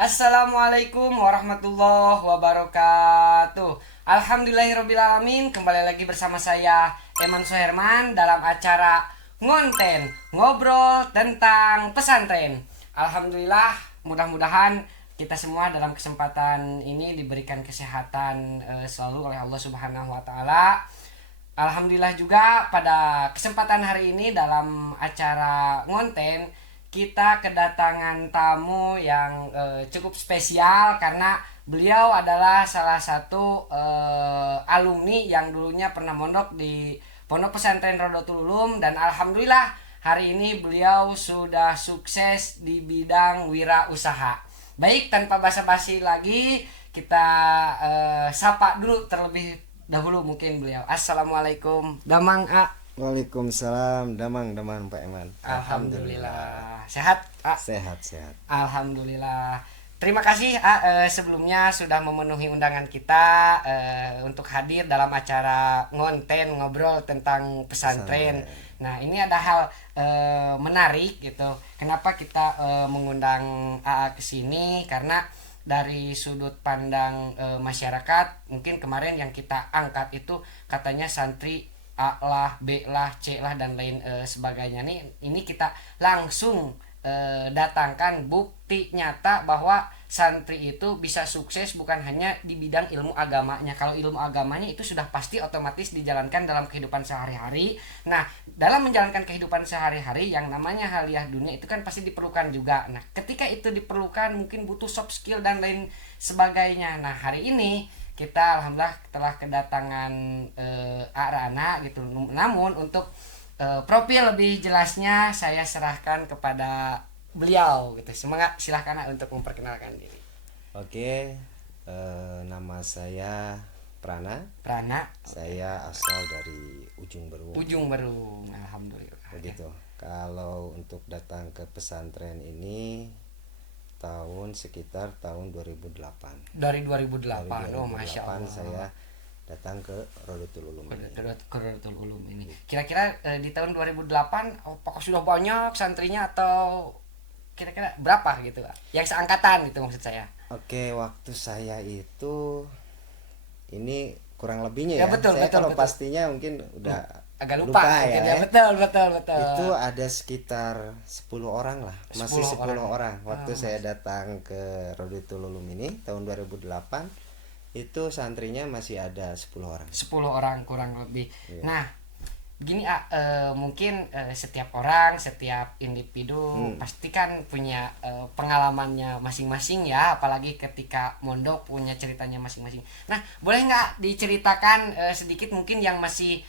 Assalamualaikum warahmatullahi wabarakatuh. Alhamdulillahirrabbilalamin. Kembali lagi bersama saya Eman Soherman dalam acara Ngonten, ngobrol tentang pesantren. Alhamdulillah, mudah-mudahan kita semua dalam kesempatan ini diberikan kesehatan selalu oleh Allah Subhanahu wa taala. Alhamdulillah juga pada kesempatan hari ini dalam acara Ngonten kita kedatangan tamu yang cukup spesial karena beliau adalah salah satu alumni yang dulunya pernah mondok di Pondok Pesantren Rodotul Ulum, dan alhamdulillah hari ini beliau sudah sukses di bidang wirausaha. Baik, tanpa basa-basi lagi kita sapa dulu terlebih dahulu mungkin beliau. Assalamualaikum, Damang A. Waalaikumsalam, damang Pak Eman. Alhamdulillah. Sehat, A? Sehat. Alhamdulillah. Terima kasih A, sebelumnya sudah memenuhi undangan kita untuk hadir dalam acara Ngonten, ngobrol tentang pesantren. Nah, ini ada hal menarik gitu. Kenapa kita mengundang AA ke sini? Karena dari sudut pandang masyarakat, mungkin kemarin yang kita angkat itu katanya santri A lah, B lah, C lah, dan lain sebagainya. Ini kita langsung datangkan bukti nyata bahwa santri itu bisa sukses bukan hanya di bidang ilmu agamanya. Kalau ilmu agamanya itu sudah pasti otomatis dijalankan dalam kehidupan sehari-hari. Nah, dalam menjalankan kehidupan sehari-hari yang namanya haliah dunia itu kan pasti diperlukan juga. Nah, ketika itu diperlukan mungkin butuh soft skill dan lain sebagainya. Nah, hari ini kita alhamdulillah telah kedatangan Arana gitu. Namun untuk profil lebih jelasnya saya serahkan kepada beliau gitu. Semangat, silahkan untuk memperkenalkan diri. Oke, nama saya Prana. Saya asal dari Ujung Berung. Ujung Berung, alhamdulillah. Begitu. Kalau untuk datang ke pesantren ini sekitar tahun 2008. Dari 2008, Dari oh masya Allah. saya datang ke Rodotul Ulum ini. Ke Rodotul Ulum ini. Kira-kira di tahun 2008 apakah sudah banyak santrinya atau kira-kira berapa gitu, yang seangkatan gitu maksud saya? Oke, waktu saya itu ini kurang lebihnya ya. Betul, Saya betul, kalau betul. pastinya mungkin udah Agak lupa ya. Betul. Itu ada sekitar 10 orang lah. Masih 10 orang. Waktu saya datang ke Rodotul Ulum ini tahun 2008, itu santrinya masih ada 10 orang. 10 orang kurang lebih. Iya. Nah, gini mungkin setiap orang, setiap individu pasti kan punya pengalamannya masing-masing ya, apalagi ketika mondok punya ceritanya masing-masing. Nah, boleh nggak diceritakan sedikit mungkin yang masih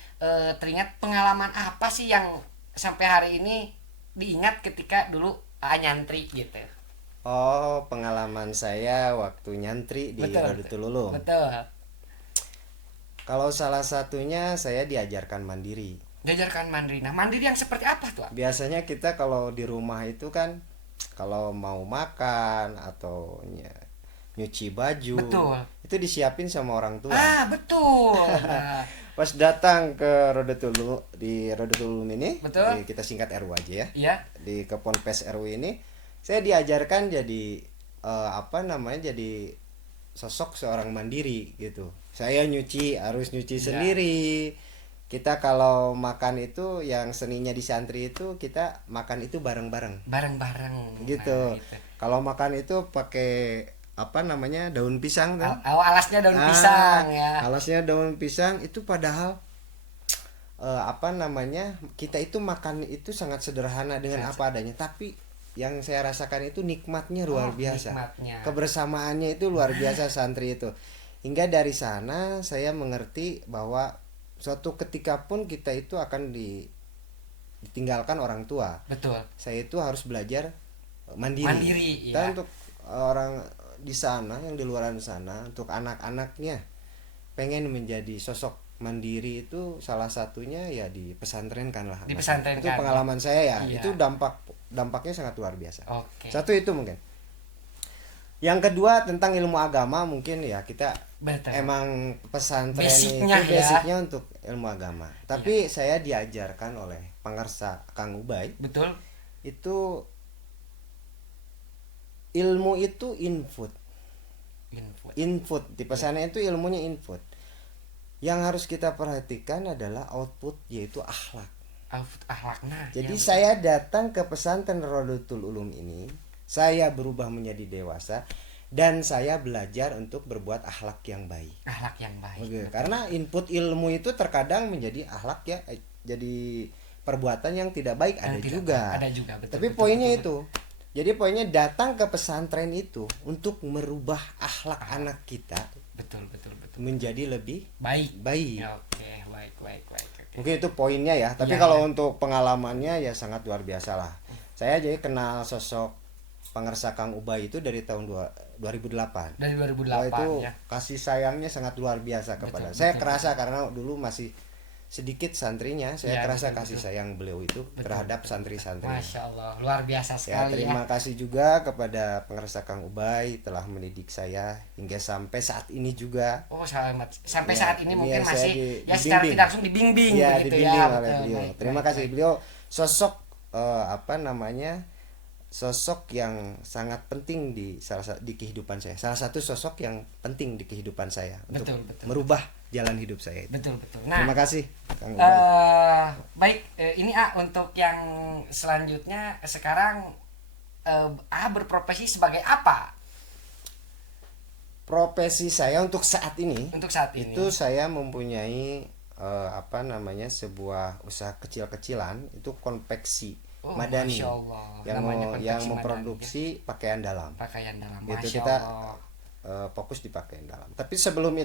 teringat pengalaman apa sih yang sampai hari ini diingat ketika dulu nyantri gitu? Oh, pengalaman saya waktu nyantri di Rodotul Ulum. Betul. Kalau salah satunya saya diajarkan mandiri. Diajarkan mandiri. Nah, mandiri yang seperti apa tuh? Biasanya kita kalau di rumah itu kan kalau mau makan atau nyuci baju, betul, itu disiapin sama orang tua. Betul. Nah, Pas datang ke Rodotul Ulum ini, betul. kita singkat RW aja ya. Iya. Di Keponpes RW ini, saya diajarkan jadi jadi sosok seorang mandiri gitu. Saya harus nyuci sendiri. Kita kalau makan itu yang seninya di santri itu kita makan itu bareng-bareng. Bareng-bareng. Gitu. Nah, gitu. Kalau makan itu pakai daun pisang kan? Alasnya daun pisang ya. Alasnya daun pisang itu padahal kita itu makan itu sangat sederhana dengan apa adanya, tapi yang saya rasakan itu nikmatnya luar biasa. Nikmatnya. Kebersamaannya itu luar biasa santri itu. Hingga dari sana saya mengerti bahwa suatu ketika pun kita itu akan ditinggalkan orang tua. Betul. Saya itu harus belajar mandiri. Mandiri, Dan ya. untuk orang di sana, yang di luar sana, untuk anak-anaknya pengen menjadi sosok mandiri itu salah satunya ya di pesantren kan lah. Di pesantren itu kan. pengalaman saya ya. Iya. Itu dampaknya sangat luar biasa. Oke. Satu itu mungkin. Yang kedua tentang ilmu agama, mungkin ya kita Betul. emang pesantren Basicnya itu ya. basicnya untuk ilmu agama. Tapi saya diajarkan oleh pangarsa Kang Ubay. Betul. Itu ilmu itu input. Input. Di pesantren itu ilmunya input. Yang harus kita perhatikan adalah output, yaitu akhlak. Akhlaknya. Jadi ya, saya datang ke pesantren Rodotul Ulum ini, saya berubah menjadi dewasa dan saya belajar untuk berbuat akhlak yang baik. Akhlak yang baik. Oke, karena input ilmu itu terkadang menjadi akhlak ya, jadi perbuatan yang tidak baik ada juga. Ada juga, betul. Tapi betul, poinnya betul, itu. Jadi poinnya datang ke pesantren itu untuk merubah akhlak anak kita. Betul. Menjadi lebih baik. Ya, oke, baik. Oke. Mungkin itu poinnya ya. Tapi Ya, kalau untuk pengalamannya ya sangat luar biasa lah. Saya jadi kenal sosok Pangersa Kang Ubay itu dari tahun 2008. Dari 2008 Wah, itu ya. kasih sayangnya sangat luar biasa kepada. Saya kerasa karena dulu masih sedikit santrinya, saya kerasa kasih sayang beliau itu terhadap santri-santri. Masya Allah, luar biasa Ya, sekali terima kasih juga kepada Pangersa Kang Ubay telah mendidik saya hingga sampai saat ini juga. Oh, selamat. Sampai Ya, saat ini mungkin saya masih dibimbing. secara tidak langsung dibimbing Ya, begitu dibimbing ya. oleh beliau. Terima kasih beliau sosok sosok yang sangat penting di kehidupan saya. Salah satu sosok yang penting di kehidupan saya untuk merubah jalan hidup saya. Betul. Nah, terima kasih Kang Ubay. Baik, ini untuk yang selanjutnya sekarang berprofesi sebagai apa? Profesi saya untuk saat ini. Itu saya mempunyai sebuah usaha kecil-kecilan, itu konveksi madani yang memproduksi madani, pakaian dalam. Itu Masya kita Allah. fokus di pakaian dalam. Tapi sebelum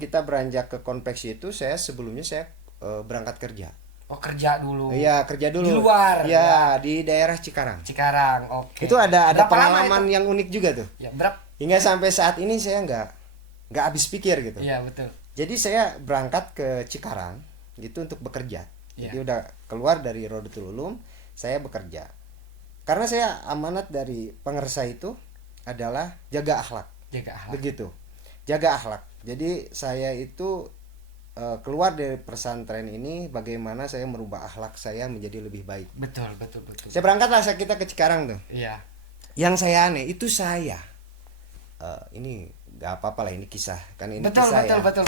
kita beranjak ke konveksi itu, sebelumnya saya berangkat kerja. Oh, kerja dulu. Iya, kerja dulu. Di luar. Ya, di daerah Cikarang. Oke. Itu ada pengalaman yang unik juga tuh. Ya, berapa? Hingga sampai saat ini saya nggak habis pikir gitu. Iya, betul. Jadi saya berangkat ke Cikarang gitu untuk bekerja. Jadi udah keluar dari Rodotul Ulum, saya bekerja. Karena saya amanat dari Pangersa itu adalah jaga akhlak. Begitu. Jaga akhlak. Jadi saya itu keluar dari pesantren ini, bagaimana saya merubah akhlak saya menjadi lebih baik. Betul. Saya berangkatlah kita ke Cikarang tuh. Iya. Yang saya aneh itu ini nggak apa-apa lah, ini kisah kan, ini kisah ya. Betul.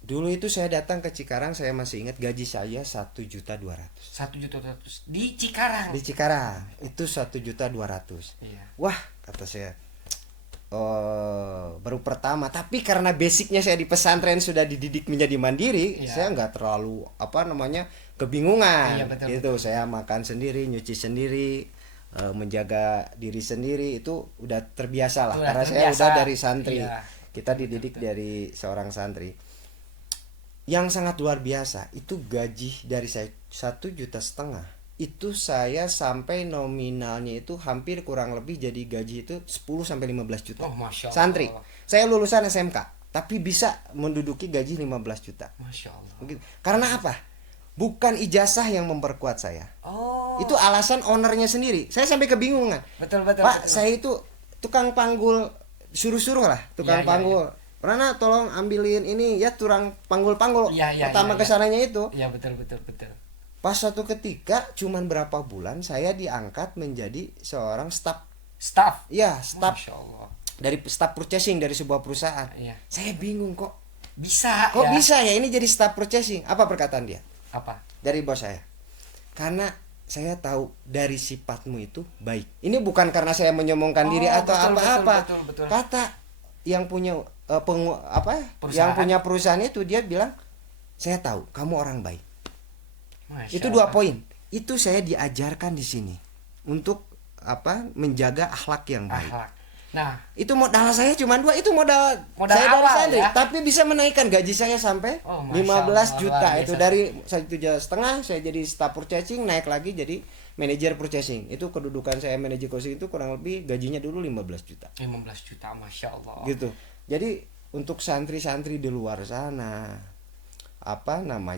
Dulu itu saya datang ke Cikarang, saya masih ingat gaji saya 1.200.000. 1.200.000 di Cikarang. Di Cikarang itu 1.200.000. Iya. Wah, kata saya, baru pertama. Tapi karena basicnya saya di pesantren sudah dididik menjadi mandiri, saya nggak terlalu kebingungan. Gitu. Saya makan sendiri, nyuci sendiri, menjaga diri sendiri, itu udah terbiasa lah. Karena saya udah dari santri. Kita dididik dari seorang santri. Yang sangat luar biasa itu gaji dari saya 1,5 juta. Itu saya sampai nominalnya itu hampir kurang lebih jadi gaji itu 10-15 juta. Oh, Masya Allah. Santri. Saya lulusan SMK tapi bisa menduduki gaji 15 juta. Masya Allah. Karena apa? Bukan ijazah yang memperkuat saya. Oh. Itu alasan ownernya sendiri. Saya sampai kebingungan. Betul. Pak, saya itu tukang panggul, suruh-suruh lah tukang panggul. Rana tolong ambilin ini ya, turang panggul-panggul. Pertama kesananya itu. Iya, betul. Pas suatu ketika cuman berapa bulan saya diangkat menjadi seorang staff. Iya, staff. Masya Allah. Dari staff purchasing dari sebuah perusahaan. Iya. Saya bingung kok bisa ya ini jadi staff purchasing. Apa perkataan dia? Apa? Dari bos saya. Karena saya tahu dari sifatmu itu baik. Ini bukan karena saya menyombongkan diri atau apa-apa. Betul. Kata yang punya yang punya perusahaan itu, dia bilang, saya tahu kamu orang baik. Masya itu 2 poin. Itu saya diajarkan di sini untuk menjaga akhlak yang baik. Nah, itu modal saya cuma 2, itu modal saya dari santri, tapi bisa menaikkan gaji saya sampai 15 juta. Itu dari 1,5 juta saya jadi staff purchasing, naik lagi jadi manajer purchasing. Itu kedudukan saya manajer purchasing itu kurang lebih gajinya dulu 15 juta. 15 juta, Masya Allah. Gitu. Jadi untuk santri-santri di luar sana,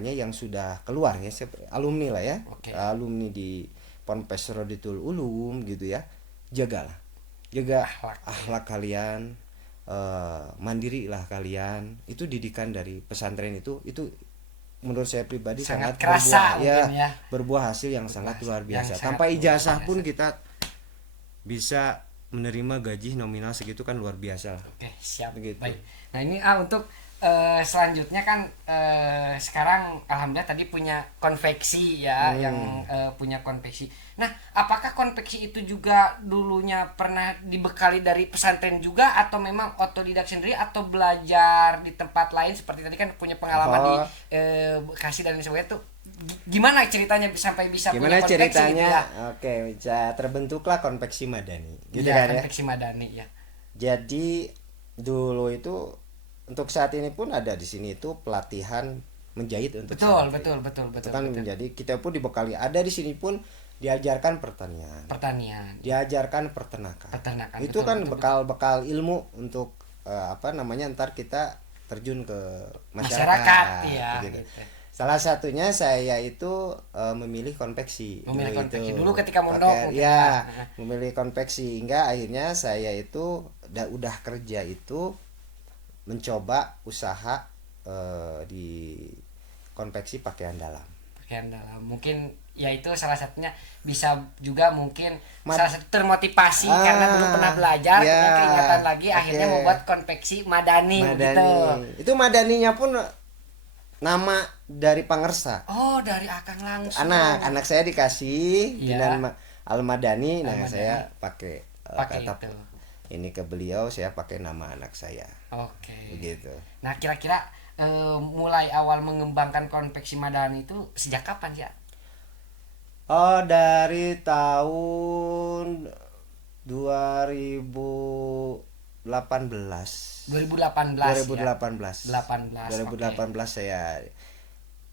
yang sudah keluar ya, alumni lah ya, alumni di Ponpes Rodotul Ulum gitu ya, jaga akhlak kalian, mandiri lah kalian. Itu didikan dari pesantren itu menurut saya pribadi sangat kerasa, berbuah hasil yang sangat luar biasa. Tanpa ijazah pun kita bisa menerima gaji nominal segitu kan luar biasa lah. Oke, siap. Begitu. Baik. Nah, ini untuk selanjutnya kan sekarang alhamdulillah tadi punya konveksi ya, yang punya konveksi. Nah, apakah konveksi itu juga dulunya pernah dibekali dari pesantren juga atau memang otodidak sendiri atau belajar di tempat lain seperti tadi kan punya pengalaman di Bekasi dan sebagainya tuh gimana ceritanya sampai bisa Gimana punya konveksi ceritanya? gitu ya? Oke, bisa terbentuklah konveksi madani. Gitu Iya, kan ya. konveksi madani ya. Jadi dulu itu untuk saat ini pun ada di sini itu pelatihan menjahit untuk Betul, santri. betul. Itu kan menjadi kita pun dibekali ada di sini pun diajarkan pertanian. Pertanian. Diajarkan peternakan. Itu betul, kan betul. bekal-bekal ilmu untuk ntar kita terjun ke Masyarakat, iya, gitu. gitu. Salah satunya saya itu memilih konveksi. Memilih konveksi itu dulu ketika mondok mungkin ya, ya. memilih konveksi hingga akhirnya saya itu udah kerja itu mencoba usaha di konveksi pakaian dalam. Pakaian dalam. Mungkin ya itu salah satunya bisa juga mungkin salah satu termotivasi karena dulu pernah belajar ya, punya keingatan lagi akhirnya membuat konveksi madani gitu. Itu madaninya pun nama dari Pangersa. Oh, dari Akang langsung. Anak saya dikasih Iya. Binan Al-Madani, nah Al-Madani. saya pakai kata itu. ini ke beliau, saya pakai nama anak saya. Oke. Begitu. Nah, kira-kira mulai awal mengembangkan konveksi madani itu sejak kapan sih? Oh, dari tahun 2018. 2018 saya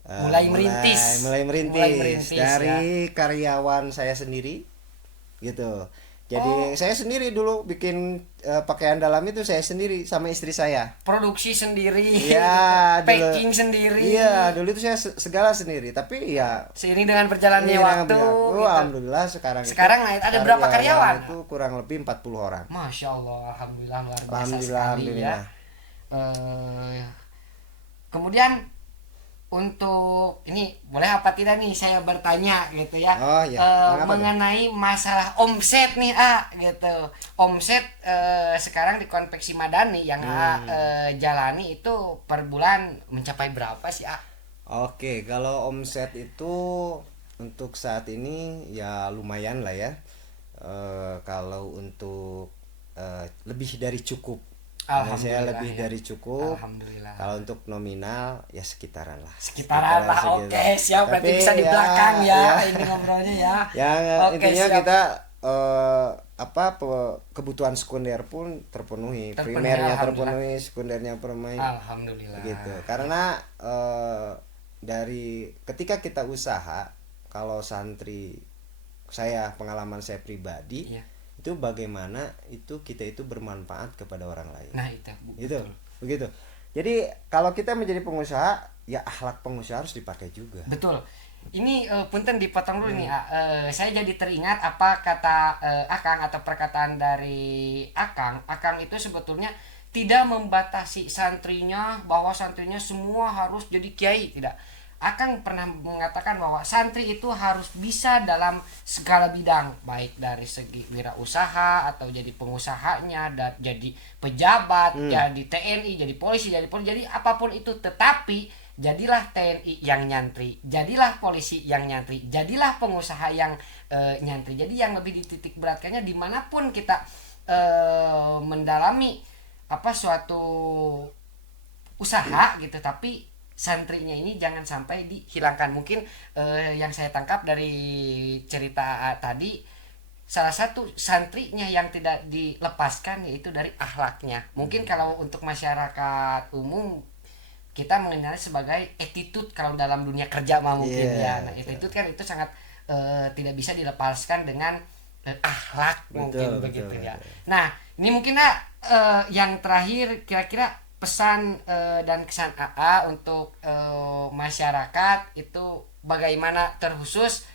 mulai merintis dari karyawan saya sendiri gitu. Jadi saya sendiri dulu bikin pakaian dalam itu saya sendiri sama istri saya. Produksi sendiri. Iya, packing sendiri. Iya, dulu itu saya segala sendiri, tapi ya seiring dengan berjalannya waktu gitu. Alhamdulillah sekarang ada berapa karyawan? Itu kurang lebih 40 orang. Masya Allah, alhamdulillah luar biasa Alhamdulillah, sekali ya. Kemudian untuk ini boleh apa tidak nih saya bertanya gitu ya. Oh, ya. Mengenai masalah omset nih gitu. Omset sekarang di konveksi madani yang jalani itu per bulan mencapai berapa sih Oke, kalau omset itu untuk saat ini ya lumayan lah ya. Kalau untuk lebih dari cukup. Saya lebih dari cukup. Alhamdulillah. Kalau untuk nominal ya sekitaran lah. Sekitaran lah. Oke, siap. Berarti bisa di belakang ya ini ngobrolnya ya. Intinya siap. Kita kebutuhan sekunder pun terpenuhi. Primernya terpenuhi, sekundernya terpenuhi. Alhamdulillah. Gitu. Karena dari ketika kita usaha, kalau santri saya pengalaman saya pribadi. Iya. Itu bagaimana kita itu bermanfaat kepada orang lain. Nah, itu. Begitu. Jadi kalau kita menjadi pengusaha, ya akhlak pengusaha harus dipakai juga. Betul. Ini punten dipotong dulu nih. Saya jadi teringat apa kata Akang atau perkataan dari Akang. Akang itu sebetulnya tidak membatasi santrinya bahwa santrinya semua harus jadi kiai, tidak. Akang pernah mengatakan bahwa santri itu harus bisa dalam segala bidang, baik dari segi wirausaha atau jadi pengusahanya, jadi pejabat, jadi TNI, jadi polisi, jadi apapun itu, tetapi jadilah TNI yang nyantri, jadilah polisi yang nyantri, jadilah pengusaha yang nyantri. Jadi yang lebih dititik beratkannya dimanapun kita mendalami suatu usaha gitu, tapi santrinya ini jangan sampai dihilangkan. Mungkin yang saya tangkap dari cerita tadi, salah satu santrinya yang tidak dilepaskan yaitu dari akhlaknya. Mungkin kalau untuk masyarakat umum kita mengenalnya sebagai attitude kalau dalam dunia kerja mungkin ya. Nah, attitude kan itu sangat tidak bisa dilepaskan dengan akhlak, mungkin begitu ya. Nah, ini mungkin yang terakhir kira-kira pesan dan kesan AA untuk masyarakat itu bagaimana, terkhusus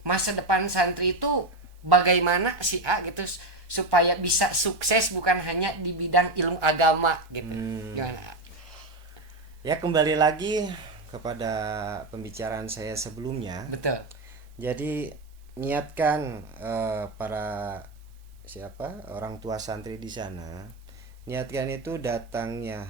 masa depan santri itu bagaimana sih gitu supaya bisa sukses bukan hanya di bidang ilmu agama gitu. Gimana? Ya, kembali lagi kepada pembicaraan saya sebelumnya. Betul. Jadi niatkan para siapa orang tua santri di sana, niatkan itu datangnya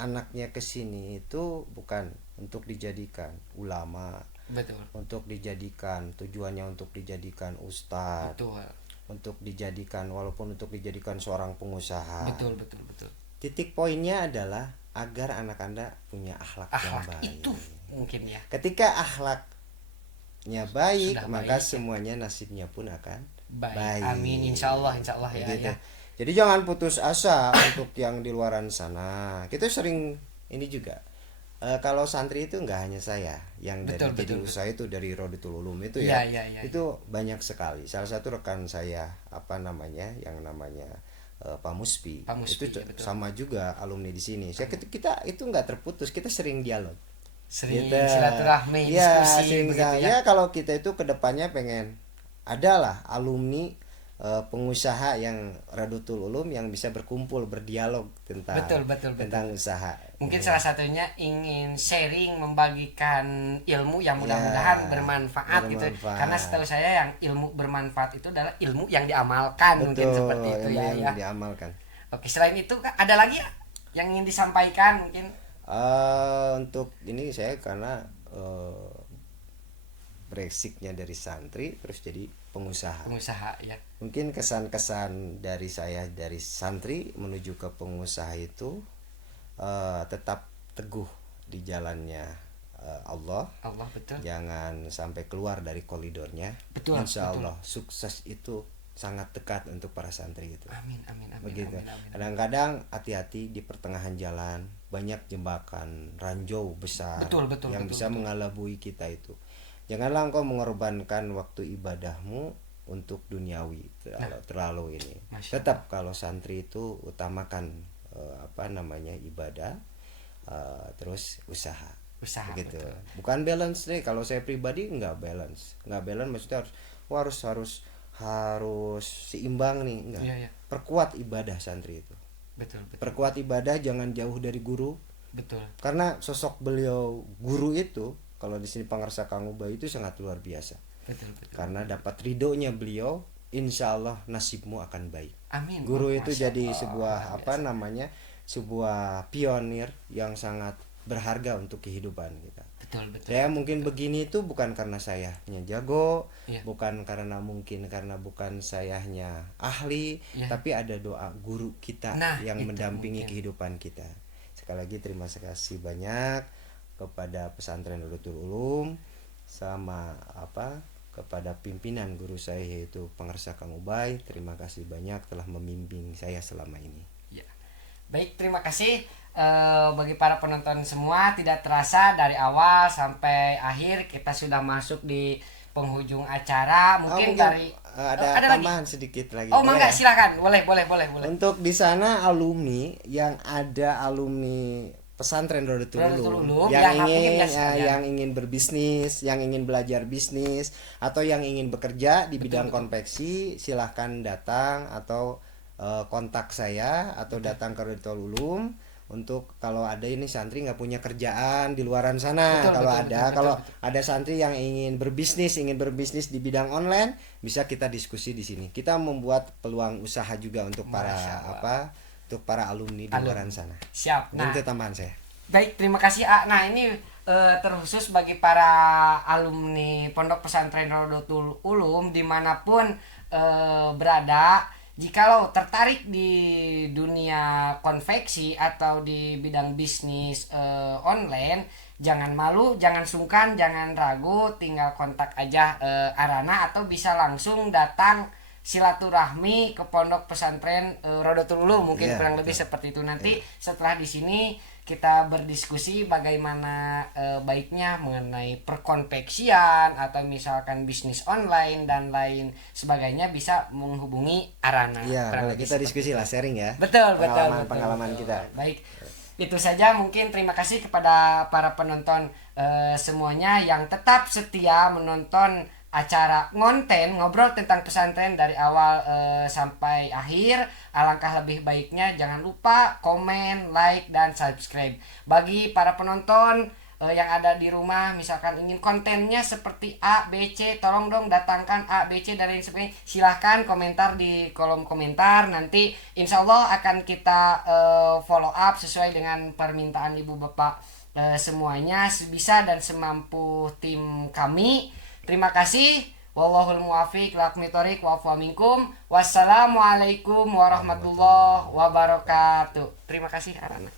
anaknya ke sini itu bukan untuk dijadikan ulama, Betul. untuk dijadikan tujuannya untuk dijadikan ustadz, Betul. untuk dijadikan walaupun untuk dijadikan seorang pengusaha. Betul, betul, betul. Titik poinnya adalah agar anak Anda punya akhlak yang Akhlak baik. itu mungkin ya. Ketika akhlaknya baik, Sudah maka baik, ya. semuanya nasibnya pun akan Baik. Amin, insya Allah ya, Begitu. ya. Jadi jangan putus asa untuk yang di luaran sana. Kita sering ini juga. Kalau santri itu nggak hanya saya yang Betul, dari jadi betul, usaha itu dari Rodatul Ulum itu Iya, ya. iya, iya, Itu banyak sekali. Salah satu rekan saya yang namanya Pak Muspi. Pak Muspi, Itu ya, betul. sama juga alumni di sini. Kita itu nggak terputus. Kita sering dialog. Sering Gitu. silaturahmi, Ya, diskusi sering begitu ya ya. kalau kita itu kedepannya pengen adalah alumni pengusaha yang Rodatul Ulum yang bisa berkumpul berdialog tentang Betul. tentang usaha. Mungkin Ya. salah satunya ingin sharing, membagikan ilmu yang mudah-mudahan bermanfaat gitu. bermanfaat. Karena setahu saya yang ilmu bermanfaat itu adalah ilmu yang diamalkan. Mungkin Betul, seperti itu ilmu ya, yang ya. diamalkan. Oke, selain itu Kak, ada lagi ya yang ingin disampaikan mungkin? Untuk ini saya karena basicnya dari santri terus jadi pengusaha. Pengusaha ya. Mungkin kesan-kesan dari saya dari santri menuju ke pengusaha itu tetap teguh di jalannya Allah. Allah, betul. Jangan sampai keluar dari koridornya. Betul, Insya betul. Allah sukses itu sangat dekat untuk para santri itu. Amin. Begitu. Amin. Kadang-kadang hati-hati di pertengahan jalan banyak jembakan ranjau besar yang bisa mengalabui kita itu. Janganlah engkau mengorbankan waktu ibadahmu untuk duniawi terlalu ini. Tetap kalau santri itu utamakan ibadah terus usaha begitu. Betul. Bukan balance deh. Kalau saya pribadi nggak balance maksudnya harus seimbang nih, enggak. Iya. Perkuat ibadah santri itu. Betul. Perkuat ibadah, jangan jauh dari guru. Betul. Karena sosok beliau guru itu kalau di sini Pangarsa Kang Ubay itu sangat luar biasa. Betul. Karena dapat ridhonya beliau, insya Allah nasibmu akan baik. Amin. Guru itu Masya jadi Allah, sebuah pionir yang sangat berharga untuk kehidupan kita. Betul. Saya mungkin begini itu bukan karena sayanya jago, Iya. bukan karena bukan sayanya ahli, Iya. tapi ada doa guru kita yang mendampingi kehidupan kita. Sekali lagi terima kasih banyak kepada pesantren Rodatul Ulum sama kepada pimpinan guru saya yaitu Pangarsa Kang Ubay. Terima kasih banyak telah membimbing saya selama ini. Ya. Baik, terima kasih bagi para penonton semua. Tidak terasa dari awal sampai akhir kita sudah masuk di penghujung acara. Mungkin dari ada tambahan lagi? Sedikit lagi. Oh, mangga, silakan. Boleh. Untuk di sana alumni pesantren Rodatul Ulum yang ingin berbisnis, yang ingin belajar bisnis atau yang ingin bekerja di bidang konveksi, silahkan datang atau kontak saya atau datang ke Rodatul Ulum. Untuk kalau ada ini santri nggak punya kerjaan di luaran sana, kalau ada santri yang ingin berbisnis di bidang online, bisa kita diskusi di sini. Kita membuat peluang usaha juga untuk untuk para alumni di luaran sana. Siap. Nah, itu tambahan saya. Baik, terima kasih. Nah, ini terkhusus bagi para alumni Pondok Pesantren Rodatul Ulum dimanapun berada. Jikalau tertarik di dunia konveksi atau di bidang bisnis online, jangan malu, jangan sungkan, jangan ragu, tinggal kontak aja Arana atau bisa langsung datang silaturahmi ke Pondok Pesantren Rodatul Ulum. Mungkin kurang lebih seperti itu. Nanti setelah di sini kita berdiskusi bagaimana baiknya mengenai perkonveksian atau misalkan bisnis online dan lain sebagainya, bisa menghubungi Arana. Iya, kita diskusi lah, sharing ya. Betul. Pengalaman kita. Baik, itu saja. Mungkin terima kasih kepada para penonton semuanya yang tetap setia menonton acara ngonten ngobrol tentang pesantren dari awal sampai akhir. Alangkah lebih baiknya jangan lupa komen, like, dan subscribe. Bagi para penonton yang ada di rumah, misalkan ingin kontennya seperti A, B, C, tolong dong datangkan A, B, C dan lain sebagainya. Silahkan komentar di kolom komentar. Nanti insya Allah akan kita follow up sesuai dengan permintaan ibu bapak semuanya, sebisa dan semampu tim kami. Terima kasih. Wallahul muwaffiq ila aqwamit thoriq wa afu minkum. Wassalamualaikum warahmatullahi wabarakatuh. Terima kasih Arana.